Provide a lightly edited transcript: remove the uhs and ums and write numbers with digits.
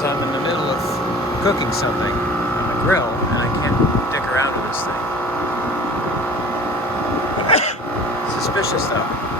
because I'm in the middle of cooking something on the grill and I can't dick around with this thing. Suspicious though.